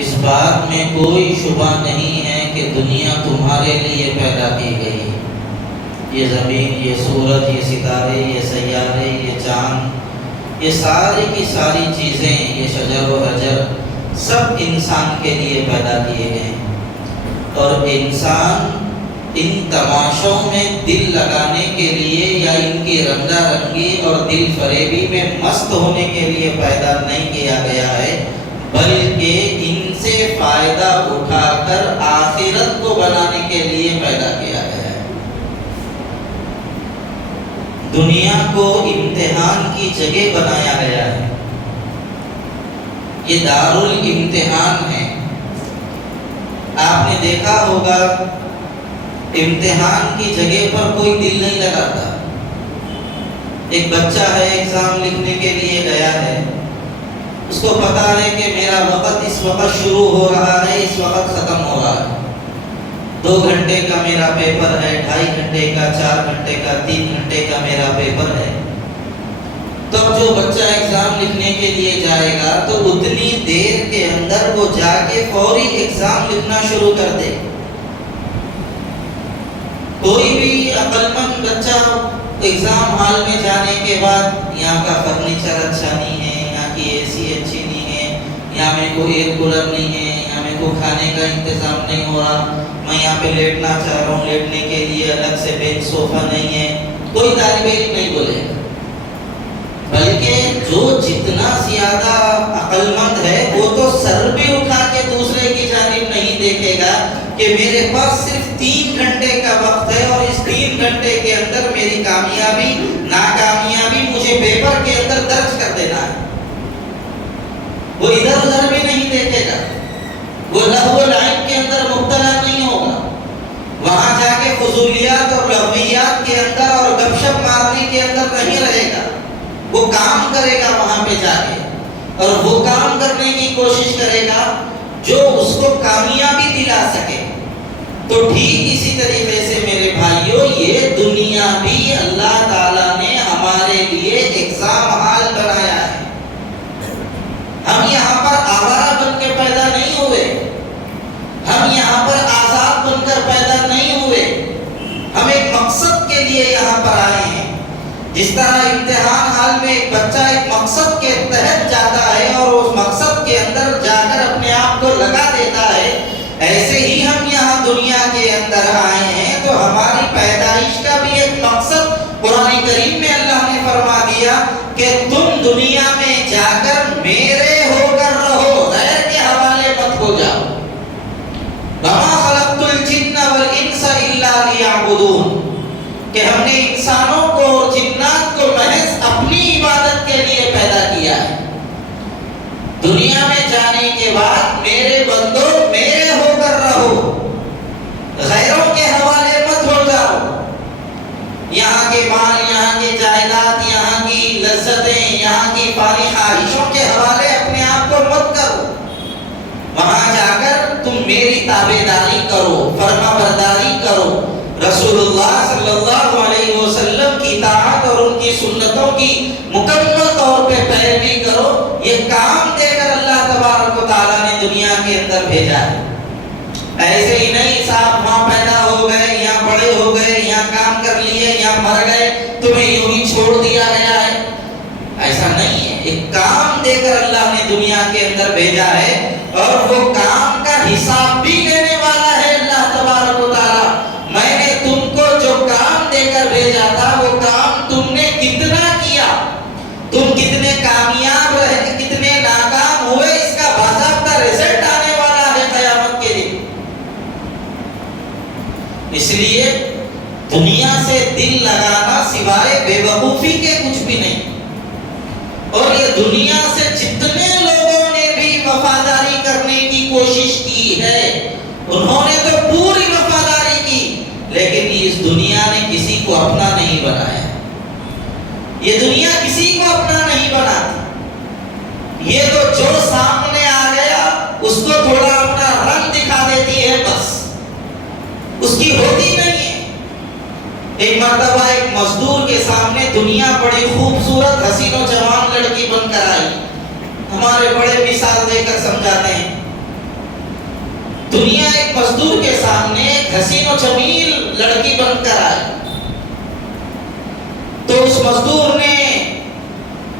اس بات میں کوئی شبہ نہیں ہے کہ دنیا تمہارے لیے پیدا کی گئی ہے۔ یہ زمین، یہ سورج، یہ ستارے، یہ سیارے، یہ چاند، یہ ساری کی ساری چیزیں، یہ شجر و حجر، سب انسان کے لیے پیدا کیے گئے ہیں۔ اور انسان ان تماشوں میں دل لگانے کے لیے یا ان کی رنگا رنگی اور دل فریبی میں مست ہونے کے لیے پیدا نہیں کیا گیا ہے، بلکہ ان سے فائدہ اٹھا کر آخرت کو بنانے کے لیے پیدا کیا گیا ہے۔ دنیا کو امتحان کی جگہ بنایا گیا ہے، یہ دارالامتحان ہے۔ آپ نے دیکھا ہوگا امتحان کی جگہ پر کوئی دل نہیں لگاتا۔ ایک بچہ ہے، ایگزام لکھنے کے لیے گیا ہے، اس کو پتا ہے کہ میرا وقت اس وقت شروع ہو رہا ہے، اس وقت ختم ہو رہا ہے، 2 گھنٹے کا میرا پیپر ہے، 2.5 گھنٹے کا، 4 گھنٹے کا، 3 گھنٹے کا میرا پیپر ہے۔ تب جو بچہ ایگزام لکھنے کے لیے جائے گا تو اتنی دیر کے اندر وہ جا کے فوری ایگزام لکھنا شروع کر دے۔ کوئی بھی عقل مند بچہ ایگزام ہال میں جانے کے بعد یہاں کا فرنیچر اچھا نہیں ہے، یہاں کی اے سی اچھی نہیں ہے، یہاں میں کوئی ایئر کولر نہیں ہے، یہاں میں کوئی کھانے کا انتظام نہیں ہو رہا، میں یہاں پہ لیٹنا چاہ رہا ہوں، لیٹنے کے لیے الگ سے بینچ صوفہ نہیں ہے، کوئی طالب علم نہیں بولے گا۔ بلکہ جو جتنا زیادہ عقل مند ہے وہ تو سر بھی اٹھا کے دوسرے کی جانب نہیں دیکھے گا کہ میرے پاس صرف 3 گھنٹے کا وقت ہے اور اس 3 گھنٹے کے اندر میری کامیابی ناکامیابی مجھے پیپر کے اندر درج کر دینا ہے۔ وہ ادھر ادھر بھی نہیں دیکھے گا، وہ لہو و لعب کے اندر مبتلا نہیں ہوگا، وہاں جا کے فضولیات اور لغویات کے اندر اور گپ شپ مارنے کے اندر نہیں رہے گا۔ وہ کام کرے گا وہاں پہ جا کے، اور وہ کام کرنے کی کوشش کرے گا جو اس کو کامیابی دلا سکے۔ تو ٹھیک اسی طریقے سے میرے بھائیوں، یہ دنیا بھی اللہ تعالیٰ نے ہمارے لیے ایگزام ہال بنایا ہے۔ ہم یہاں پر آوارہ بن کے پیدا نہیں ہوئے، ہم یہاں پر آزاد بن کر پیدا نہیں ہوئے، ہم ایک مقصد کے لیے یہاں پر آئے ہیں۔ جس طرح امتحان حال میں ایک بچہ ایک مقصد کے تحت جاتا ہے اور اس مقصد کے اندر جا کر اپنے آپ کو لگا دیتا ہے، ایسے ہی ہم یہاں دنیا کے اندر آئے ہیں تو ہماری پیدائش کا بھی ایک مقصد قرآن کریم میں اللہ نے فرما دیا کہ تم دنیا میں جا کر میرے ہو کر رہو، غیر کے حوالے مت ہو جاؤ۔ وَمَا خَلَقْتُ الْجِنَّ وَالْإِنسَ إِلَّا لِيَعْبُدُونَ، کہ ہم نے انسانوں کو اور جنات کو محض اپنی عبادت کے لیے پیدا کیا ہے۔ دنیا میں جانے کے بعد میرے بندو میرے ہو کر رہو، غیروں کے حوالے مت ہو جاؤ۔ یہاں کے مال، یہاں کے جائیداد، یہاں کی لذتیں، یہاں کی فانی خواہشوں کے حوالے اپنے آپ کو مت کرو۔ وہاں جا کر تم میری تابعداری کرو، فرما برداری کرو، رسول اللہ صلی اللہ علیہ وسلم کی اطاعت اور ان کی سنتوں کی مکمل طور پہ پیروی کرو۔ یہ کام دے کر اللہ تبارک و تعالیٰ نے دنیا کے اندر بھیجا ہے۔ ایسے ہی نہیں صاحب وہاں پیدا ہو گئے، یہاں بڑے ہو گئے، یہاں کام کر لیے، یہاں مر گئے، تمہیں یوں ہی چھوڑ دیا گیا ہے، ایسا نہیں ہے۔ ایک کام دے کر اللہ نے دنیا کے اندر بھیجا ہے اور وہ کام کا حساب بھی لینے والا ہے اللہ تبارک و تعالیٰ۔ میں نے تم کو جو کام دے کر بھیجا تھا وہ کام تم نے کتنا کیا، تم کتنے کامیاب رہے، کتنے ناکام ہوئے، اس کا باضابطہ رزلٹ آنے والا ہے قیامت کے دن۔ اس لیے دنیا سے دل لگانا سوائے بے وقوفی کے کچھ بھی نہیں۔ اور یہ دنیا سے جتنے لوگوں نے بھی وفاداری کرنے کی کوشش کی ہے انہوں نے تو پوری وفاداری کی، لیکن اس دنیا نے کسی کو اپنا نہیں بنایا۔ یہ دنیا کسی کو اپنا نہیں بناتی، یہ تو جو سامنے آ گیا اس کو تھوڑا اپنا رنگ دکھا دیتی ہے، بس اس کی ہوتی نہیں ہے۔ ایک مرتبہ ایک مزدور کے سامنے دنیا بڑی خوبصورت حسین و جوان لڑکی بن کر آئی۔ ہمارے بڑے مثال دے کر سمجھاتے ہیں، دنیا ایک مزدور کے سامنے ایک حسین و جمیل لڑکی بن کر آئی تو اس مزدور نے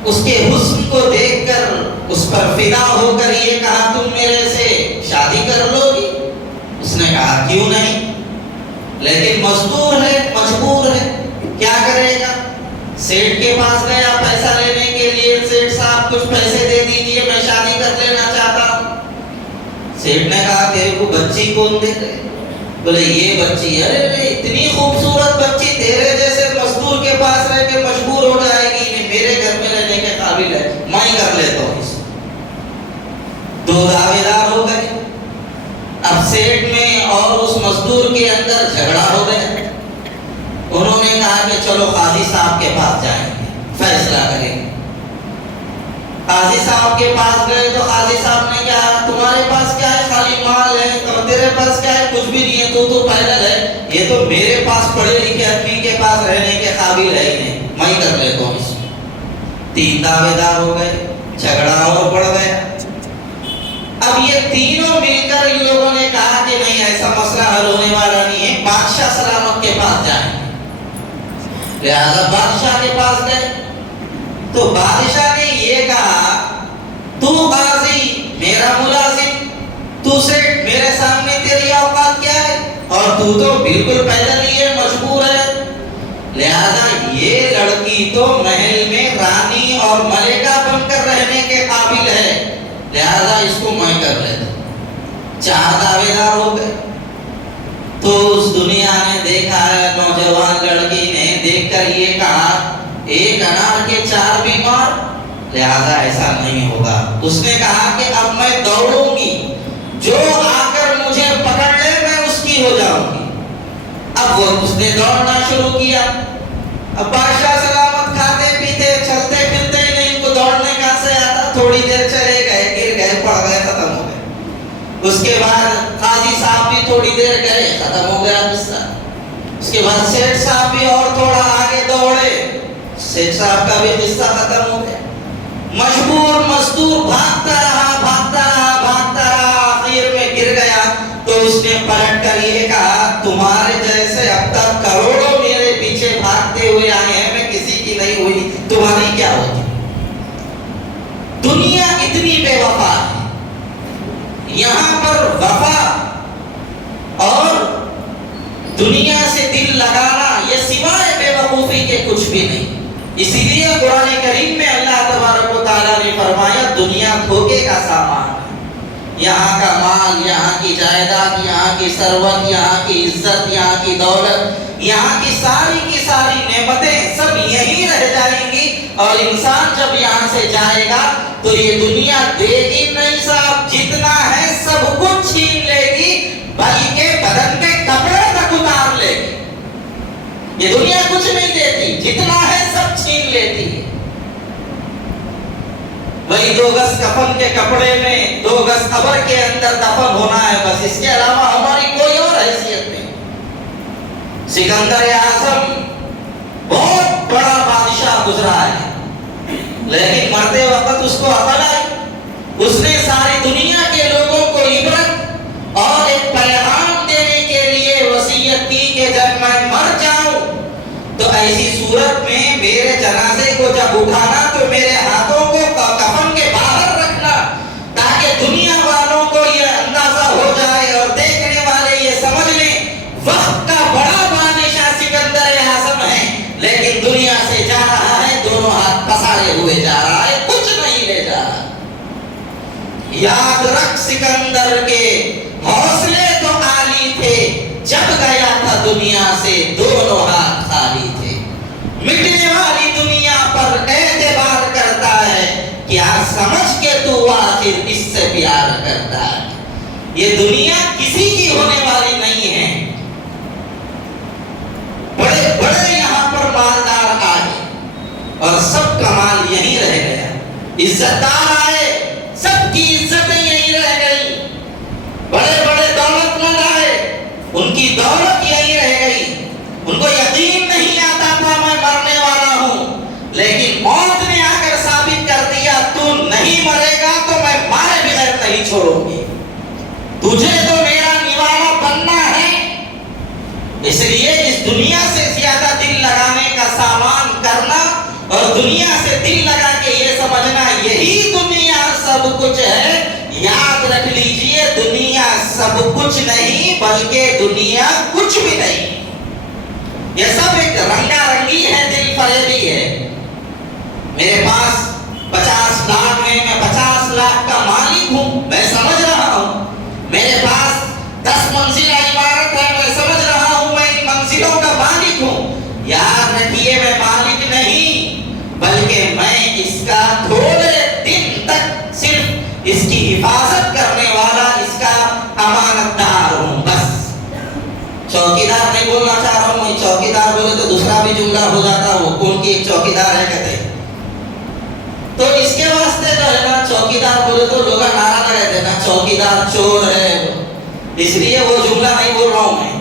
اس کے حسن کو دیکھ کر اس پر فدا ہو کر یہ کہا تم میرے سے شادی کر لو گی؟ اس نے کہا کیوں نہیں، لیکن مزدور ہے، مجبور ہے، کیا کرے گا؟ سیٹ کے پاس گیا پیسہ لینے کے لیے، سیٹ صاحب کچھ پیسے دے دیجئے میں شادی کر لینا چاہتا ہوں۔ سیٹ نے کہا تیرے کو بچی کون دے رہے؟ بولے یہ بچی، ارے اتنی خوبصورت بچی تیرے جیسے مزدور کے پاس رہ کے مجبور ہو جائے گی، نہیں میرے گھر میں رہنے کے قابل ہے، میں ہی کر لیتا ہوں اس کو۔ دو دعوے دار ہو گئے، اب سیٹ میں اور اس مزدور کے اندر جھگڑا ہو گیا۔ انہوں نے کہا کہ چلو قاضی صاحب کے پاس جائیں گے، فیصلہ کریں گے۔ قاضی صاحب کے پاس گئے تو قاضی صاحب نے کہا تمہارے پاس کیا ہے؟ خالی مال ہے، اور تیرے پاس کیا ہے؟ کچھ بھی نہیں ہے، تو پیدل ہے، یہ تو میرے پاس پڑھے لکھے آدمی کے پاس رہنے کے قابل ہے ہی نہیں، میں ہی کر لیتا ہوں اس کو۔ تین دعوے دار ہو گئے، جھگڑا اور بڑھ گیا۔ اب یہ تینوں مل کر ان لوگوں نے کہا کہ نہیں ایسا مسئلہ حل ہونے والا نہیں ہے، بادشاہ سلامت کے پاس جائیں گے۔ لہذا بادشاہ کے پاس گئے تو بادشاہ نے یہ کہا تو قاضی میرا ملازم، تو سیٹ میرے سامنے تیری اوقات کیا ہے، اور تو بالکل پیدل ہی ہے، مجبور ہے، لہذا یہ لڑکی تو محل میں رانی اور ملکہ بن کر رہنے کے قابل ہے، لہذا اس کو میں کر لیتا ہوں۔ چار دعوے دار ہو گئے تو اس دنیا نے دیکھا ہے، نوجوان لڑکی نے دیکھ کر یہ کہا ایک انار کے چار بیمار، لہذا ایسا نہیں ہوگا۔ اس نے کہا کہ اب میں دوڑوں گی، جو آ کر مجھے پکڑ لے میں اس کی ہو جاؤں گی۔ اب وہ اس نے دوڑنا شروع کیا۔ اب بادشاہ سلامت کھاتے پیتے چلتے پھرتے ہی نہیں، ان کو دوڑنے کہاں سے آتا، تھوڑی دیر چلے گئے، گر گئے، پڑ گئے، ختم ہو گئے۔ اس کے بعد قاضی صاحب بھی تھوڑی دیر گئے، ختم ہو گیا قصہ۔ اس کے بعد سیٹ صاحب بھی اور تھوڑا آگے دوڑے، سیٹ صاحب کا بھی قصہ ختم ہو گیا۔ مجبور مزدور بھاگتا رہا، بھاگتا رہا، بھاگتا رہا، آخر میں گر گیا تو اس نے پلٹ کر یہ کہا تمہارے جیسے اب تک کروڑوں میرے پیچھے بھاگتے ہوئے آئے ہیں، میں کسی کی نہیں ہوئی، تمہاری کیا ہوتی؟ دنیا اتنی بے وفا ہے، یہاں پر وفا اور دنیا سے دل لگانا یہ سوائے بے وقوفی کے کچھ بھی نہیں۔ اسی لیے قرآن کریم میں اللہ تبارک و تعالیٰ نے فرمایا دنیا دھوکے کا سامان ہے، یہاں کا مال، یہاں کی جائیداد، یہاں کی ثروت، یہاں کی عزت، یہاں کی دولت، یہاں کی ساری نعمتیں سب یہیں رہ جائیں گی، اور انسان جب یہاں سے جائے گا تو یہ دنیا دے گی نہیں صاحب، جتنا ہے سب کچھ چھین لے گی، بلکہ بدن کے کپڑے تک اتار لے گی۔ یہ دنیا کچھ نہیں دیتی، جتنا ہے سب چھین لیتی ہے۔ وہی 2 گز کفن کے کپڑے میں 2 گز قبر کے اندر دفن ہونا ہے، بس اس کے علاوہ ہماری کوئی اور حیثیت نہیں۔ سکندر اعظم بہت بڑا بادشاہ گزرا ہے، لیکن مرتے وقت اس کو عقل آئی، اس نے ساری دنیا کے لوگوں کو عبرت اور ایک پیغام دینے کے لیے وصیت کی کہ جب میں مر جاؤں تو ایسی صورت میں میرے جنازے کو جب اٹھانا تو میرے ہاتھوں کو کفن کے باہر رکھنا، تاکہ دنیا والوں کو یہ اندازہ ہو جائے اور دیکھنے والے یہ سمجھ لیں وقت کا بڑا بادشاہ سکندر اعظم ہے، لیکن دنیا سے جا رہا ہے دونوں ہاتھ پسارے ہوئے جا رہا ہے، کچھ نہیں لے جا رہا۔ یاد رکھ سکندر کے حوصلے تو عالی تھے، جب گیا تھا دنیا سے دونوں ہاتھ خالی تھے۔ مٹنے والی دنیا پر اعتبار کرتا ہے، کیا سمجھ کے تو آخر اس سے پیار کرتا ہے۔ یہ دنیا کسی کی ہونے والی نہیں ہے۔ بڑے بڑے یہاں پر مالدار آئے اور سب کا مال یہیں رہ گیا، عزتدار آئے سب کی عزتیں یہیں رہ گئی، بڑے بڑے دولت مند آئے ان کی دولت یہیں رہ گئی۔ ان کو یقین نہیں آتا تھا میں مرنے والا ہوں، لیکن موت نے آ کر ثابت کر دیا تو نہیں مرے گا تو میں مارے بغیر نہیں چھوڑوں گی، تجھے تو میرا اس لیے اس دنیا سے زیادہ دل لگانے کا سامان کرنا اور دنیا سے دل لگا کے یہ سمجھنا یہی دنیا سب کچھ ہے، یاد رکھ لیجئے دنیا سب کچھ نہیں بلکہ دنیا کچھ بھی نہیں، یہ سب ایک رنگا رنگی ہے، دل فریبی ہے۔ میرے پاس 50 لاکھ ہے، میں 50 لاکھ کا مالک ہوں، میں سمجھ رہا ہوں۔ میرے پاس 10 منزلہ عمارت ہے، میں سمجھ رہا ہوں میں ان منزلوں کا مالک ہوں۔ یاد رکھیے میں مالک نہیں بلکہ میں اس کا تھوڑے دن تک صرف اس کی حفاظت کرنے والا، اس کا امانت دار ہوں، بس۔ چوکیدار نہیں بولنا چاہ رہا ہوں، چوکیدار بولے تو دوسرا بھی جملہ ہو جاتا، وہ کون کی ایک چوکیدار ہے کہتے ہیں، تو اس کے واسطے جو ہے نا چوکیدار بولے تو لوگ نعرہ لگاتے ہیں نا چوکیدار چور ہے، اس لیے وہ جملہ نہیں بول رہا ہوں میں۔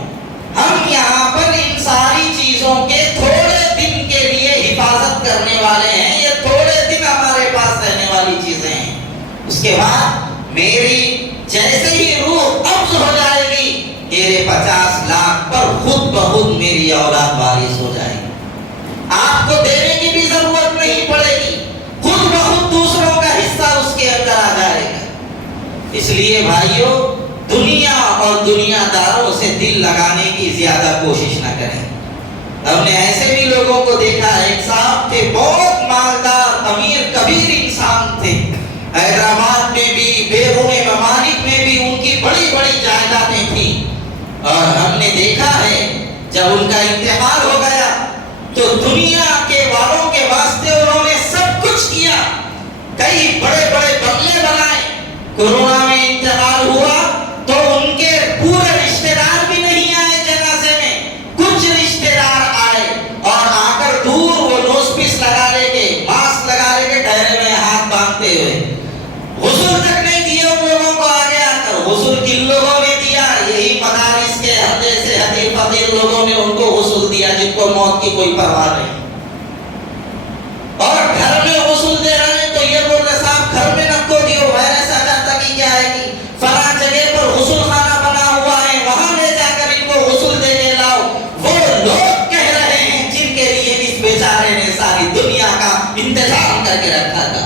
ہم یہاں پر ان ساری چیزوں کے تھوڑے دن کے لیے حفاظت کرنے والے ہیں، یہ تھوڑے دن ہمارے پاس رہنے والی چیزیں ہیں، اس کے بعد میری جیسے ہی روح قبض ہو جائے گی میرے 50 لاکھ پر خود بخود میری اولاد وارث ہو جائے گی، آپ کو دینے کی بھی ضرورت نہیں پڑے گی، خود بخود دوسروں کا حصہ اس کے اندر آ جائے گا۔ اس لیے بھائیوں دنیا اور دنیا داروں سے دل لگانے کی زیادہ کوشش نہ کریں۔ ہم نے ایسے بھی لوگوں کو دیکھا ہے، ایک صاحب تھے بہت مالدار امیر کبیر انسان تھے، حیدرآباد میں بھی بیرون ممالک میں بھی ان کی بڑی بڑی جائیدادیں تھیں، اور ہم نے دیکھا ہے جب ان کا انتقال ہو گیا تو دنیا کے والوں کے واسطے انہوں نے سب کچھ کیا، کئی بڑے بڑے بنگلے بنائے، کورونا میں انتقال ہوا تو ان کے پورے رشتہ دار بھی نہیں آئے جنازے میں، کچھ رشتہ دار آئے اور آ کر دور وہ نوز پیس لگا لے کے ماسک لگا لے کے ڈہرے میں ہاتھ باندھتے ہوئے، غسل تک نہیں دیا ان لوگوں کو، آگے آ کر غسل کن لوگوں نے دیا، یہی مدارس کے ہدے سے حدیث فقیر لوگوں نے ان کو غسل دیا جن کو موت کی کوئی پرواہ نہیں، اور گھر میں غسل دے رہے ہیں تو یہ بول رہے صاحب گھر میں نہ کو دیو، وائرس آ جاتا کہ کیا ہے کہ فلاں جگہ پر غسل خانہ بنا ہوا ہے وہاں لے جا کر ان کو غسل دے کے لاؤ، وہ لوگ کہہ رہے ہیں جن کے لیے اس بیچارے نے ساری دنیا کا انتظام کر کے رکھا تھا۔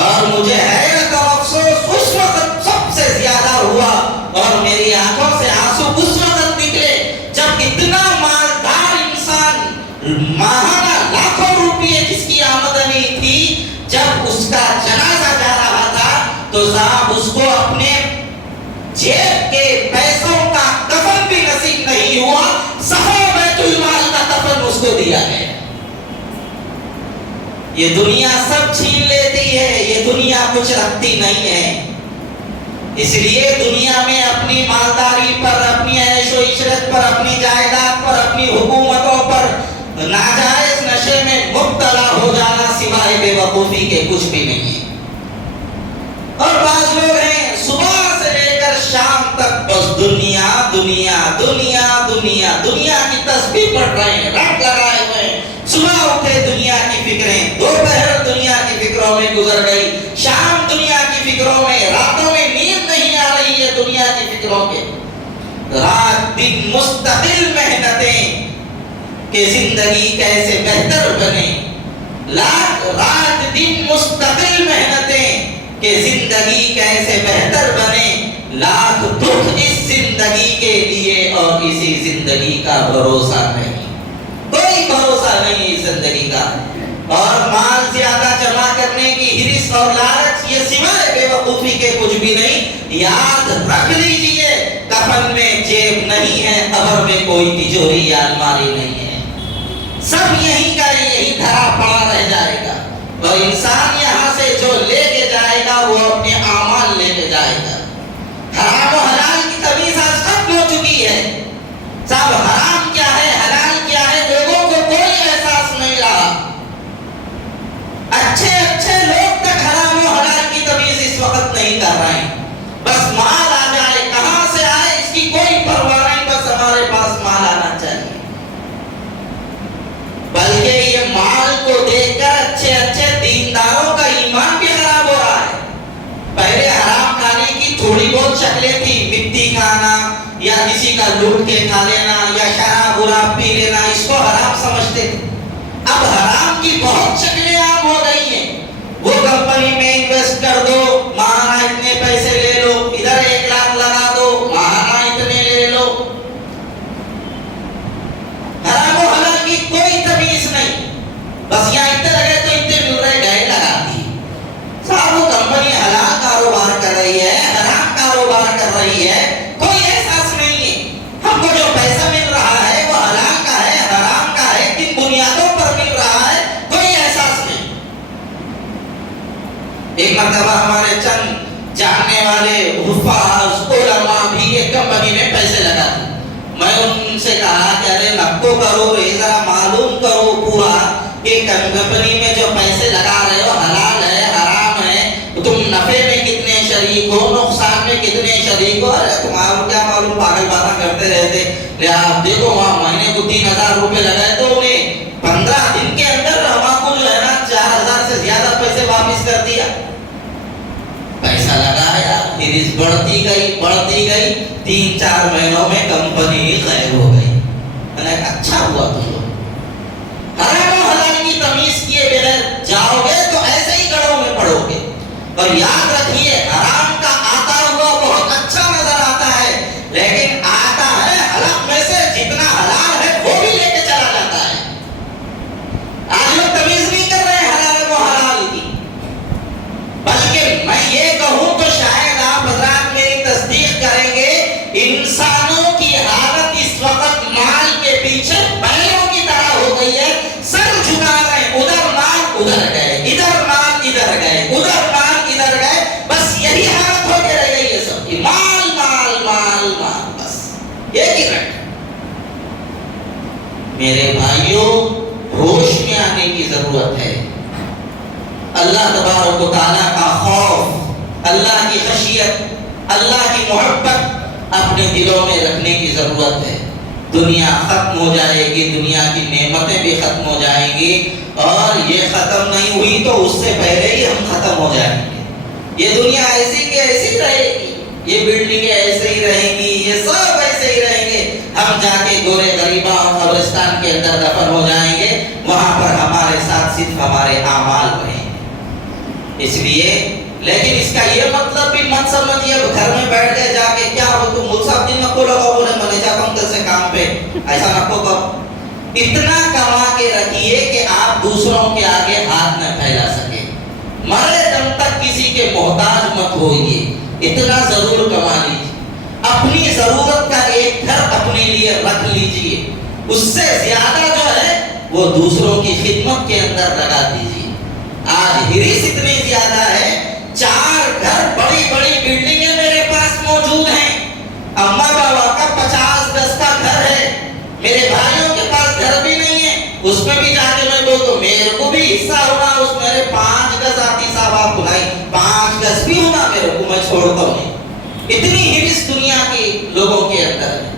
اور مجھے حیرت اور افسوس اس وقت سب سے زیادہ ہوا اور میری آنکھوں سے آنسو اس وقت نکلے جب اتنا مالدار انسان ماہانہ لاکھوں روپے جس کی آمدنی تھی، جب اس کا جنازہ جا رہا تھا تو صاحب اس کو اپنے جیب کے پیسوں کا کفن بھی نصیب نہیں ہوا، صحیح بیت المال کا کفن اس کو دیا گیا۔ یہ دنیا سب چھین لیتی ہے، یہ دنیا کچھ رکھتی نہیں ہے، اس لیے دنیا میں اپنی مالداری پر، اپنی عیش و عشرت پر، اپنی جائیداد پر، اپنی حکومتوں پر ناجائز نشے میں مبتلا ہو جانا سوائے بے وقوفی کے کچھ بھی نہیں ہے۔ اور بعض لوگ ہیں صبح سے لے کر شام تک بس دنیا دنیا دنیا دنیا دنیا کی تسبیح پڑھ رہے ہیں، رٹ لگائے ہوئے ہیں، صبح اٹھے دنیا کی فکریں، دوپہر دنیا کی فکروں میں گزر گئی، شام دنیا کی فکروں میں، راتوں میں نیند نہیں آ رہی ہے دنیا کی فکروں کے، رات دن مستقل محنتیں کہ زندگی کیسے بہتر بنے، رات دن مستقل محنتیں کہ زندگی کیسے بہتر بنے، لاکھ دکھ اس زندگی کے لیے اور اسی زندگی کا بھروسہ نہیں، کوئی بھروسہ نہیں اس زندگی کا، اور مال زیادہ جمع کرنے کی ہرس اور لالچ یہ سوائے بے وقوفی کے کچھ بھی نہیں۔ یاد رکھ لیجئے کفن میں جیب نہیں ہے، قبر میں کوئی تجوری یا الماری نہیں ہے، سب یہیں کا یہی دھرا پڑا رہ جائے گا، اور انسان یہاں سے جو لے کے جائے گا وہ اپنے اعمال لے کے جائے گا۔ حرام و حلال کی تمیز آج ختم ہو چکی ہے، صاحب حرام کیا ہے حلال کیا ہے لوگوں کو کوئی احساس نہیں رہا، اچھے اچھے لوگ تک حرام و حلال کی تمیز اس وقت نہیں کر رہے ہیں، بس مال آ جائے، کہاں سے آئے اس کی کوئی پرواہ نہیں، بس ہمارے پاس مال آنا چاہیے، بلکہ یہ مال کو دیکھ کر اچھے اچھے دینداروں کا یا کسی کا لوٹ کے کھا لینا یا شراب وراب پی لینا اس کو حرام سمجھتے تھے. اب حرام کی بہت شکلیں عام ہو گئی ہیں. وہ کمپنی میں انویسٹ کر دو, ماہانہ اتنے پیسے لے لو, ادھر 1 لاکھ لگا دو, ماہانہ اتنے لے لو. حرام و حلال کی کوئی تمیز نہیں, بس یہاں اتنے لگے تو اتنے مل رہے گئے لگا دی. صاحب وہ کمپنی حلال کاروبار کر رہی ہے, حرام کاروبار کر رہی ہے, کوئی احساس نہیں ہے. ہم کو جو پیسہ مل رہا ہے وہ حلال کا ہے حرام کا ہے, کن بنیادوں پر مل رہا ہے کوئی احساس نہیں. ایک مرتبہ ہمارے چند جاننے والے حفاظ علماء بھی ایک کمپنی میں پیسے لگا دی. میں ان سے کہا کہ ارے نکو کرو, ذرا معلوم کرو پورا کہ کمپنی میں جو پیسے لگا رہے ہو حلال ہے حرام ہے, تم نفع میں کتنے شریک ہو, نقصان میں کتنے شریک ہو. ارے تمہارا کیا معلوم, پاگل باتیں کرتے رہتے. آپ دیکھو وہاں مہینے کو 3,000 روپے لگائے تو انہیں 15 دن کے اندر ہم کو جو ہے نا 4,000 سے زیادہ پیسے واپس کر دیا. پیسہ لگایا, فیس بڑھتی گئی 3-4 مہینوں میں کمپنی غائب ہو گئی. میں نے کہا اچھا ہوا تم لوگ حرام و حلال کی تمیز کیے بغیر جاؤ گے تو ایسے ہی گڑھوں میں پڑو گے. اور یاد رکھیے حرام کا آتا ہوا بہت اچھا نظر آتا ہے, لیکن آتا ہے حلال میں سے جتنا حلال ہے وہ بھی لے کے چلا جاتا ہے. آج لوگ تمیز نہیں کر رہے حلال و حلال کی. بلکہ میں یہ کہوں تو شاید آپ حضرات میری تصدیق کریں گے, انسانوں کی حالت اس وقت مال کے پیچھے بیلوں کی طرح ہو گئی ہے. سر جھکا رہے, ادھر مال ادھر گئے, ادھر مال ادھر گئے, ادھر مال ادھر گئے, بس یہی حالت ہو کے رہ گئی ہے سب کی. مال مال مال مال, بس ایک ہی رٹ. میرے بھائیوں ہوش میں آنے کی ضرورت ہے. اللہ تبارک و تعالیٰ کا خوف, اللہ کی خشیت, اللہ کی محبت اپنے دلوں میں رکھنے کی ضرورت ہے. دنیا ختم ہو جائے گی, دنیا کی نعمتیں بھی ختم ہو جائیں گی, اور یہ ختم نہیں ہوئی تو اس سے پہلے ہی ہم ختم ہو جائیں گے. یہ دنیا ایسی کی ایسی رہے گی, یہ بلڈنگیں ایسے ہی رہیں گی, یہ سب ایسے ہی رہیں گے. ہم جا کے گورے غریباں اور قبرستان کے اندر دفن ہو جائیں گے, وہاں پر ہمارے ساتھ صرف ہمارے اعمال رہیں گے. اس لیے لیکن اس کا یہ مطلب بھی مت سمجھیے گھر میں بیٹھ گئے جا کے کیا ہو تم مل صاحب دن نکو لگاؤ بولے منے جاتا ہوں سے کام پہ, ایسا نکو کرو. اتنا کما کے رکھیے کہ آپ دوسروں کے آگے ہاتھ نہ پھیلا سکے. مرے دم تک کسی کے محتاج مت ہوئیے, اتنا ضرور کما لیجیے. اپنی ضرورت کا ایک گھر اپنے لیے رکھ لیجیے, اس سے زیادہ جو ہے وہ دوسروں کی خدمت کے اندر لگا دیجیے. آج ہریس اتنی زیادہ ہے, 4 گھر بڑی بڑی بلڈنگیں میرے پاس موجود ہیں. اما بابا کا 50 گز کا گھر ہے, میرے بھائیوں کے پاس گھر بھی نہیں ہے, اس میں بھی جا کے میں بولتا ہوں میرے کو بھی حصہ ہونا, اس میرے 5 گز آتی صاحب آپ بلائی 5 گز بھی ہونا میرے کو, میں چھوڑتا ہوں. اتنی ہرس دنیا کے لوگوں کے اندر ہے.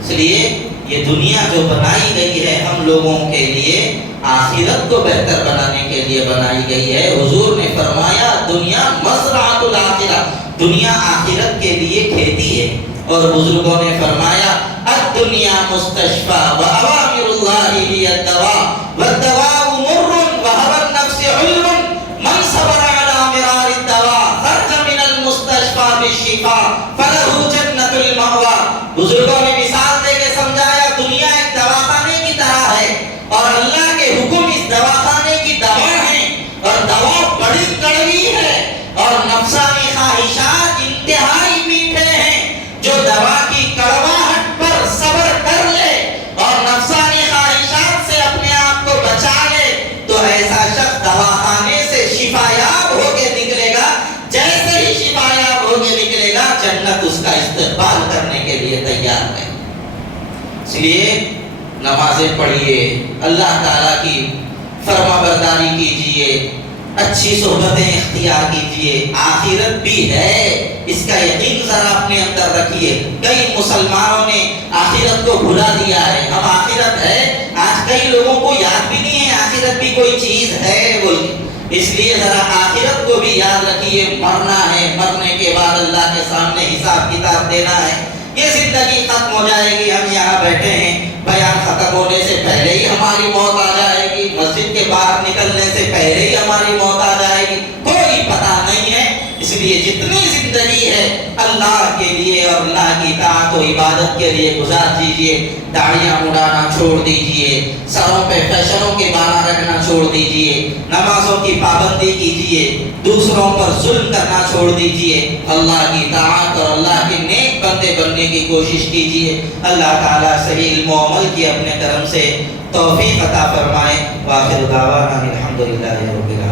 اس لیے یہ دنیا جو بنائی گئی ہے ہم لوگوں کے لیے آخرت کو بہتر بنانے کے لیے بنائی گئی ہے. حضور نے فرمایا دنیا مزرعۃ الآخرہ, دنیا آخرت کے لیے کھیتی ہے. اور بزرگوں نے فرمایا الدنیا مستشفى وأوامر الله هي الدواء والدواء مر وهوى النفس علم من صبر على مرار الدواء خرج من المستشفى بالشفاء فله جنة المأوى. بزرگوں نے مثال دے کے سمجھایا دنیا ایک دواخانے کی طرح ہے, اور اللہ کے حکم اس دواخانے کی دوا ہے, اور دوا بڑی کڑوی ہے, اور نفسانی خواہشات انتہائی میٹھے ہیں. جو دوا کی کڑواہٹ پر صبر کر لے اور نفسانی خواہشات سے اپنے آپ کو بچا لے تو ایسا شخص دواخانے سے شفایاب ہو کے نکلے گا. جیسے ہی شفایاب ہو کے نکلے گا جنت اس کا استقبال کرنے کے لیے تیار ہے. اس لیے نمازیں پڑھیے, اللہ تعالیٰ کی فرما برداری کیجیے, اچھی صحبتیں اختیار کیجیے. آخرت بھی ہے, اس کا یقین ذرا اپنے اندر رکھیے. کئی مسلمانوں نے آخرت کو بھلا دیا ہے. ہم آخرت ہے, آج کئی لوگوں کو یاد بھی نہیں ہے آخرت بھی کوئی چیز ہے بول. اس لیے ذرا آخرت کو بھی یاد رکھیے. مرنا ہے, مرنے کے بعد اللہ کے سامنے حساب کتاب دینا ہے. یہ زندگی ختم ہو جائے گی، ہم یہاں بیٹھے ہیں، بیان ختم ہونے سے پہلے ہی ہماری موت آ جائے گی، مسجد کے باہر نکلنے سے پہلے ہی ہماری موت آ جائے گی، کوئی پتہ نہیں ہے۔ اس لیے جتنی زندگی ہے اللہ کے لیے اور اللہ کی اطاعت و عبادت کے لیے گزار دیجئے۔ داڑیاں اڑانا چھوڑ دیجئے، سروں پہ فیشنوں کے بالا رکھنا چھوڑ دیجئے، نمازوں کی پابندی کیجئے، دوسروں پر ظلم کرنا چھوڑ دیجئے، اللہ کی اطاعت اور اللہ کے نیک بندے بننے کی کوشش کیجئے۔ اللہ تعالیٰ صحیح علم و عمل کی اپنے کرم سے توفیق عطا فرمائے۔ وآخر دعوانا الحمدللہ رب العالمین۔